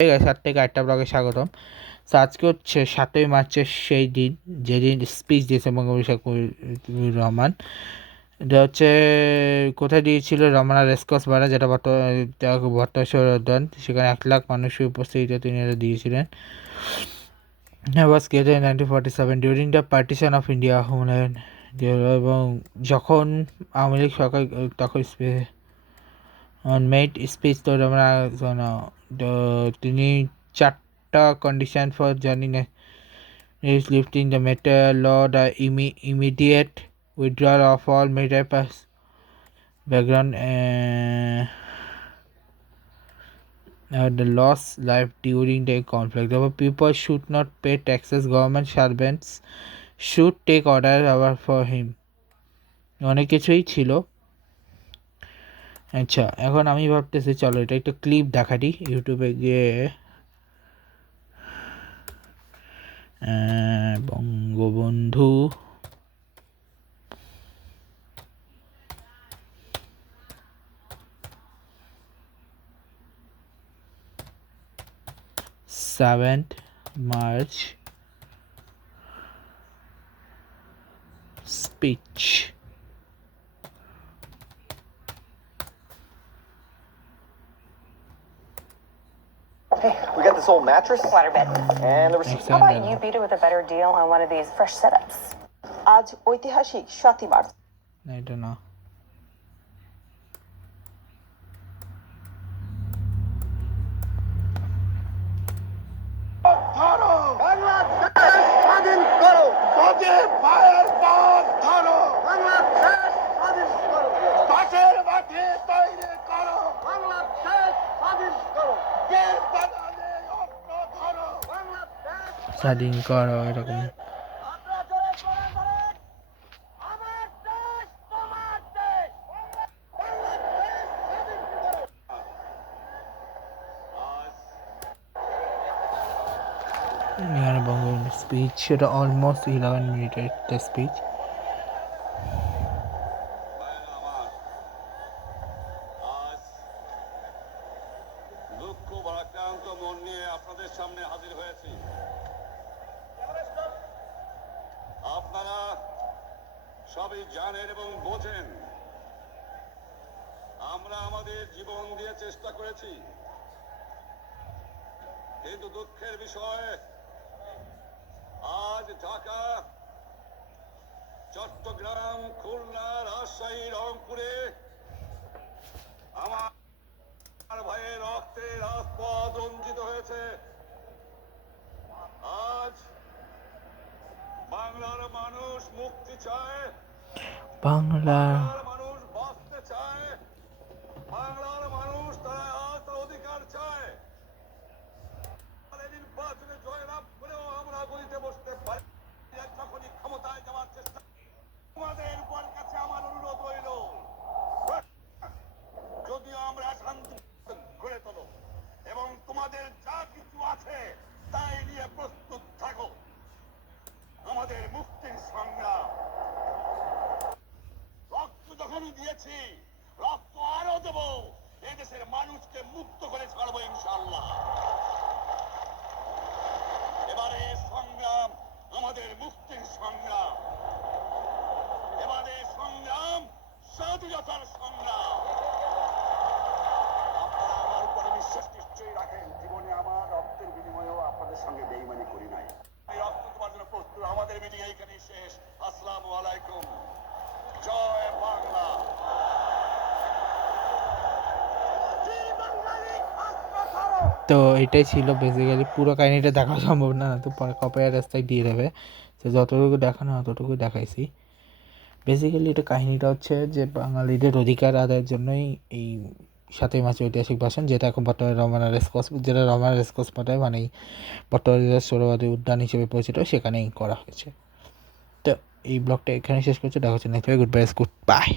ঠিক আছে, 7 থেকে 8টা ব্লগে স্বাগতম। তো আজকে হচ্ছে 7ই মার্চের সেই দিন যেদিন স্পিচ দিয়েছে বঙ্গবন্ধু শেখ মুজিবুর রহমান। এটা হচ্ছে কোথায় দিয়েছিল? রমনা রেসকোর্স বারে, যেটা বর্তমান উদ্যান। সেখানে 1 লাখ মানুষের উপস্থিতিতে তিনি এটা দিয়েছিলেন। was created in 1947 during the partition of India homeland, এবং যখন আওয়ামী লীগ সরকার তখন মেড স্পিচ তো তিনি 4টা condition for joining is lifting the metal law, the immediate withdrawal of all military background, the lost life during the conflict. The people should not pay taxes. Government servants should take order over for him. অনেক কিছুই ছিল। আচ্ছা, এখন আমি ভাবতেছি চলো এটা একটা ক্লিপ দেখাটি ইউটিউবে গিয়ে। Bangabandhu Seventh March speech. Hey, we got this old mattress, waterbed, and the receipt. how about you beat it with a better deal on one of these fresh setups? আজ ঐতিহাসিক 7ই মার্চ। I don't know. স্বাধীন করো, পায়ের পথ ধরো, বাংলাদেশ স্বাধীন করো, পাশের মাঠে তৈরি করো, বাংলাদেশ স্বাধীন করো, দের বাগানে অস্ত্র ধরো, বাংলাদেশ স্বাধীন করো, এরকম। আপনারা জোরে করে বলেন, আমার দেশ তোমার দেশ, বাংলাদেশ স্বাধীন করো। এখানে বঙ্গবন্ধু স্পিচ, সেটা অলমোস্ট 11 মিনিটের একটা স্পিচ। দুঃখ ভারাক্রান্ত মন নিয়ে আপনাদের সামনে হাজির হয়েছি। আপনারা সবই জানেন এবং বোঝেন আমরা আমাদের জীবন দিয়ে চেষ্টা করেছি, কিন্তু দুঃখের বিষয় আজ ঢাকা, চট্টগ্রাম, খুলনা, রাজশাহী, রংপুরে আমার ভাইয়ের রক্তে রাজপথ রঞ্জিত হয়েছে। আজ বাংলার মানুষ মুক্তি চায়, বাংলার মানুষ বাঁচতে চায়, বাংলার মানুষ তারা আজ তার অধিকার চায়। নির্বাচনে জয়লাভ করেও আমরা গদিতে বসতে পারি যখনই ক্ষমতায় যাওয়ার চেষ্টা। তোমাদের উপর কাছে আমার অনুরোধ রইল, যদিও আমরা শান্তি গড়ে তোলো এবং তোমাদের যা কিছু আছে তাই নিয়ে প্রস্তুত থাকো। আমাদের মুক্তির সংগ্রাম, রক্ত যখনই দিয়েছি, রক্ত আরো দেব, এদেশের মানুষকে মুক্ত করে ছাড়বো ইনশাআল্লাহ। এবারে সংগ্রাম আমাদের মুক্তির সংগ্রাম, এবারে সংগ্রাম স্বাধীনতার সংগ্রাম। আপনারা আমার উপরে বিশ্বাস নিশ্চয়ই রাখেন, জীবনে আমার রক্তের বিনিময়েও আপনাদের সঙ্গে বেইমানি করি নাই। এই রক্ত তোমার জন্য প্রস্তুত। আমাদের মিটিং এইখানেই শেষ। আসসালামু আলাইকুম। জয় বাংলা। তো এটাই ছিল বেসিক্যালি। পুরো কাহিনিটা দেখা সম্ভব না, তো পরে কপিরাইট রাস্তায় দিয়ে দেবে। তো যতটুকু দেখানো ততটুকু দেখাইছি। বেসিক্যালি এটা কাহিনিটা হচ্ছে যে বাঙালিদের অধিকার আদায়ের জন্যই এই 7ই মার্চ ঐতিহাসিক ভাষণ, যেটা এখন বর্তমানে রমনা রেসকোর্স, যেটা রমনা রেসকোর্স মাঠে মানে বর্তমানে সৌরবাদী উদ্যান হিসেবে পরিচিত, সেখানেই করা হয়েছে। তো এই ব্লগটা এখানে শেষ করছে। দেখা হচ্ছে next, good bye, good bye.